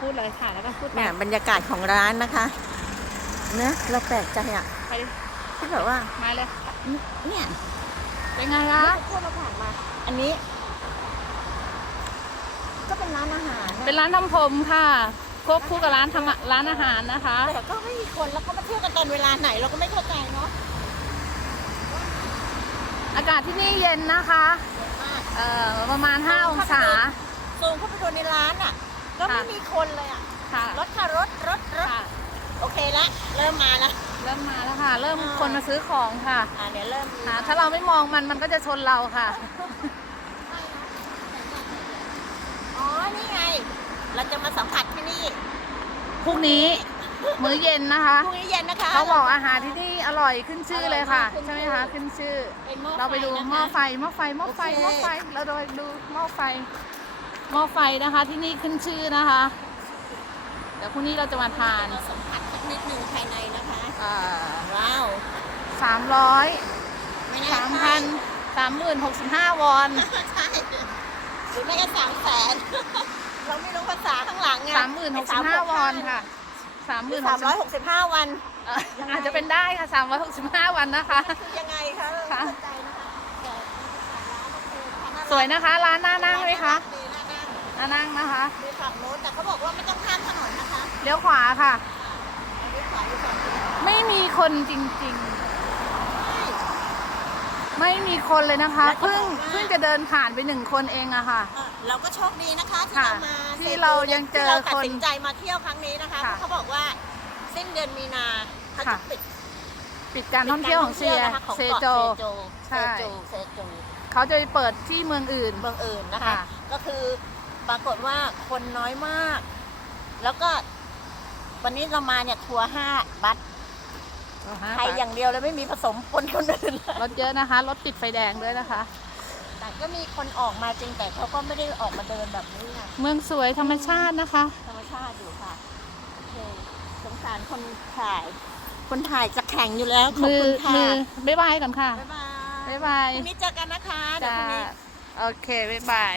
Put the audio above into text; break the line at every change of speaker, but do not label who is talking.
พูดเลยค่ะแล้วก็พูดไป
เนี่ยบรรยากาศของร้านนะคะเนะเราแปลกใจอะ
ไปดิ
ที่แบบว่า
มาเลย
เนี่ย
เป็นไงคะ
พวกเราผ่านมา อันนี้ ก็เป็นร้านอาหารนะ
เป็นร้านทำผมค่ะควบคู่กับร้านทำร้านอาหารนะคะ
แต่ก็ไม่มีคนแล้วก็มาเที่ยวกันตอนเวลาไหนเราก็ไม่เข้าใจเนาะ
อากาศที่นี่เย็นนะคะ
เยอะมาก
เอ่อประมาณ5องศา
ซูมเข้าไปดูในร้านอะ ก็ไม่
ค่ะ
มีคนเลยอะ
ค่ะ
รถค่ะรถรถรถ
ค่ะ
โอเคละ เริ่มมาแล้ว
เริ่มมาแล้วค่ะ เริ่ม
อ่า
คนมาซื้อของค่ะ
อ่าเดี๋ยวเริ่มมี
ค่ะถ้าเราไม่มองมันมันก็จะชนเราค่ะ
อ๋อ นี่ไง เราจะมาสัมผัสที่นี่
พรุ่งนี้มื้อเย็นนะคะ
พรุ่งนี้เย็นนะคะ
เขาบอกอาหารที่นี่อร่อยขึ้นชื่อเลยค่ะ
อร่อยมากขึ้น
ใช่ไหม
ชื่อ
คะขึ้นชื่อ
เป็นหม้อ
เราไปดู
ฟนะคะ
หม้อไฟหม้อไฟหม้อไฟ
โอเค
หม้อไฟเราโดยดูหม้อไฟ หม้อไฟนะคะที่นี่ขึ้นชื่อนะคะ เดี๋ยวพรุ่งนี้เราจะมาทาน
เราสัมผัสสักนิดหนึ่งภายในนะคะว้าว
สามร้อย
ไม่น่า
สาม
ใช่
พันสามหมื่นหกสิบห้าวอน
ใช่หรือไม่ก็สามแสนเราไม่รู้ภาษาข้างหลังไง
สามหมื่นหกสิบห้าวอนค่ะสามหมื่น
สามร้อยหกสิบห้าวัน
อาจจะเป็นได้ค่ะสามร้อยหกสิบห้าวันนะคะ
คือยังไงคะเรา
ค่ะ
เข้าใจนะคะแต่ร้านโอเคค่ะารัก
สวยนะคะ ร้านน่านั่งไหมคะ
ดีน่า นั่ง
น่านั่งนะคะ
ดูฝั่งโน้นแต่เขาบอกว่าไม่ต้องข้ามถนนนะคะ
เลี้ยวขวาค่ะ
อันนี้ขวาอยู่ฝั่งนี้
ไม่มีคนจริงๆ ไม่มีคนเลยนะคะเพิ่งเพิ่งจะเดินผ่านไปหนึ่งคนเองอะค่ะ
เอ่อเราก็โชคดีนะคะที่
ค่ะ
เรามา
ที่เรายังเจอ
ที่เราตัด
คน
สินใจมาเที่ยวครั้งนี้นะคะเพ
ค่ะ
ราะเขาบอกว่าสิ้นเดือนมีนาเขาจะ
ค่ะ
ปิด
ปิดการท่องเที่ยวของเซีย
นะคะของ
เซ
เกาะ
โจ
เซโจ
ใช่
เซโจเซโจ
เขาจะไปเปิดที่เมืองอื่น
เมืองอื่นนะคะ
ค่ะ
ก็คือ ปรากฏว่าคนน้อยมาก แล้วก็วันนี้เรามาเนี่ยทัวร์ห้าบัสไทยอย่างเดียวเลยไม่มีผสมปนคนอื่นเลย
รถเยอะนะคะ รถติดไฟแดงด้วยนะคะ
แต่ก็มีคนออกมาจริงแต่เขาก็ไม่ได้ออกมาเดินแบบนี้ไง
เมืองสวยธรรมชาตินะคะ
ธรรมชาติอยู่ค่ะโอเคสงสารคนถ่าย คนถ่ายจะแข่งอยู่แล้วขอบ
มือ
คุณค่ะ
มือบ๊ายบายก่อนค่ะ
บ๊ายบาย
บ๊ายบาย
พรุ่งนี้เจอกันนะคะเดี๋ยว
จ้า
พรุ่งนี้
โอเค บ๊ายบาย